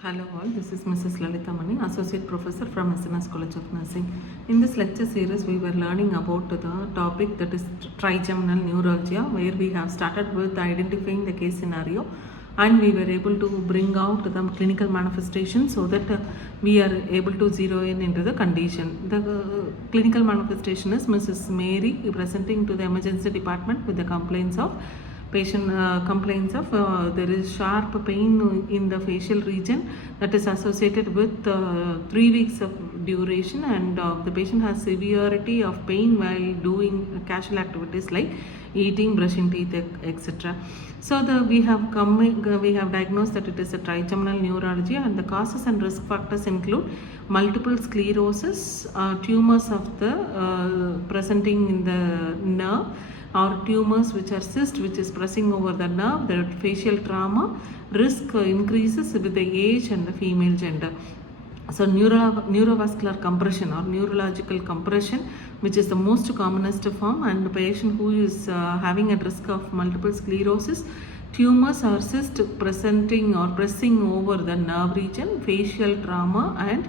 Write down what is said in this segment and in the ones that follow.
Hello all, this is Mrs.Lalithamani, Associate Professor from SNS College of Nursing. In this lecture series, we were learning about the topic that is trigeminal neuralgia, where we have started with identifying the case scenario and we were able to bring out the clinical manifestation so that we are able to zero in into the condition. The clinical manifestation is Mrs. Mary presenting to the emergency department with the complaints of patient complains of there is sharp pain in the facial region that is associated with 3 weeks of duration, and the patient has severity of pain while doing casual activities like eating, brushing teeth, etc. So we have diagnosed that it is a trigeminal neuralgia, and the causes and risk factors include multiple sclerosis, tumors of the presenting in the nerve, or tumors which are cyst which is pressing over the nerve, the facial trauma, risk increases with the age and the female gender. So neurovascular compression or neurological compression, which is the most commonest form, and the patient who is having a risk of multiple sclerosis, tumors or cyst presenting or pressing over the nerve region, facial trauma, and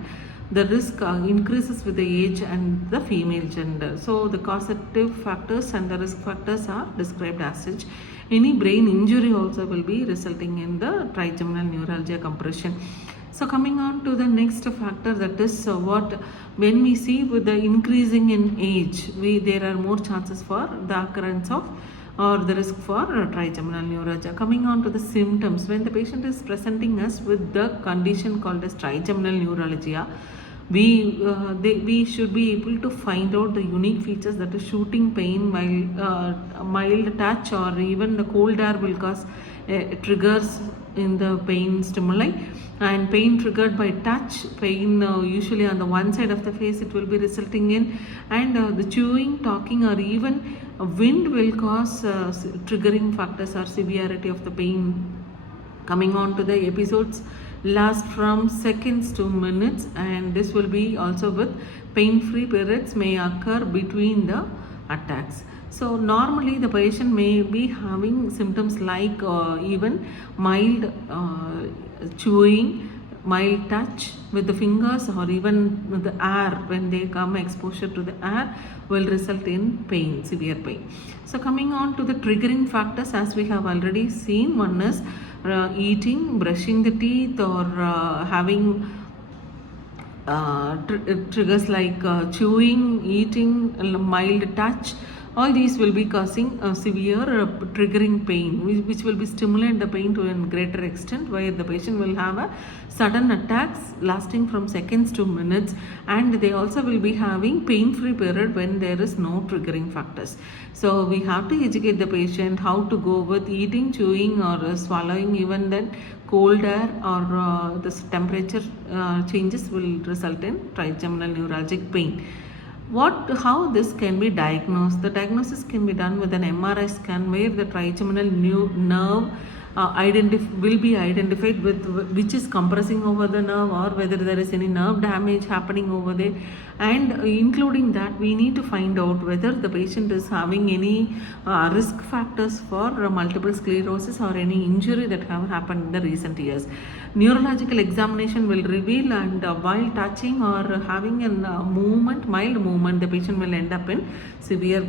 the risk increases with the age and the female gender. So the causative factors and the risk factors are described as such. Any brain injury also will be resulting in the trigeminal neuralgia compression. So coming on to the next factor, that is when we see with the increasing in age, there are more chances for the occurrence of or the risk for trigeminal neuralgia. Coming on to the symptoms, when the patient is presenting us with the condition called as trigeminal neuralgia, we should be able to find out the unique features, that is shooting pain while mild touch or even the cold air will cause triggers in the pain stimuli, and pain triggered by touch, pain usually on the one side of the face it will be resulting in, and the chewing, talking, or even wind will cause triggering factors or severity of the pain. Coming on to the episodes last from seconds to minutes, and this will be also with pain-free periods may occur between the attacks. So normally the patient may be having symptoms like even mild chewing, mild touch with the fingers, or even with the air. When they come exposure to the air will result in pain, severe pain. So coming on to the triggering factors, as we have already seen, one is eating, brushing the teeth, or having triggers like chewing, eating, mild touch. All these will be causing severe triggering pain, which will be stimulate the pain to a greater extent, where the patient will have a sudden attacks lasting from seconds to minutes, and they also will be having pain-free period when there is no triggering factors. So we have to educate the patient how to go with eating, chewing, or swallowing. Even then cold air or this temperature changes will result in trigeminal neuralgic pain. How this can be diagnosed? The diagnosis can be done with an MRI scan, where the trigeminal nerve will be identified with which is compressing over the nerve, or whether there is any nerve damage happening over there, and including that we need to find out whether the patient is having any risk factors for multiple sclerosis or any injury that have happened in the recent years. Neurological examination will reveal, and while touching or having a mild movement, the patient will end up in severe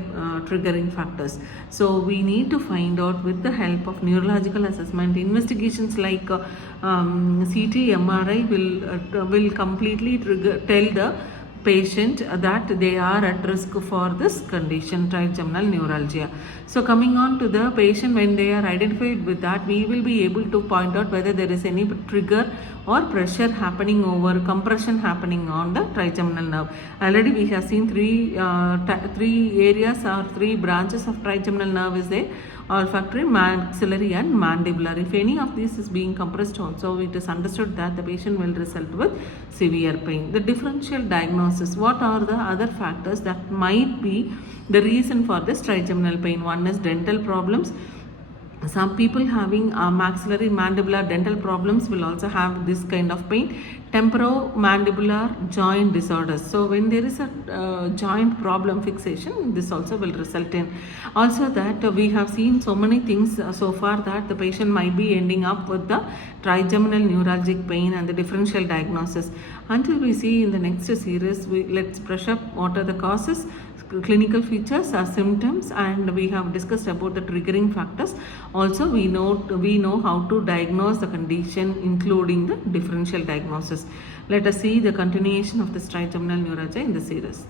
triggering factors. So we need to find out with the help of neurological assessment. Investigations like CT, MRI will completely tell the patient that they are at risk for this condition, trigeminal neuralgia. So coming on to the patient, when they are identified with that, we will be able to point out whether there is any trigger or pressure happening over, compression happening on the trigeminal nerve. Already we have seen three areas or three branches of trigeminal nerve is there: olfactory, maxillary, and mandibular. If any of these is being compressed also, it is understood that the patient will result with severe pain. The differential diagnosis, what are the other factors that might be the reason for this trigeminal pain? One is dental problems. Some people having maxillary, mandibular, dental problems will also have this kind of pain. temporomandibular joint disorders. So when there is a joint problem fixation, this also will result in. Also that we have seen so many things so far that the patient might be ending up with the trigeminal neuralgic pain and the differential diagnosis. Until we see in the next series, let's brush up what are the causes, clinical features or symptoms, and we have discussed about the triggering factors. Also we know how to diagnose the condition, including the differential diagnosis. Let us see the continuation of this trigeminal neuralgia in the series.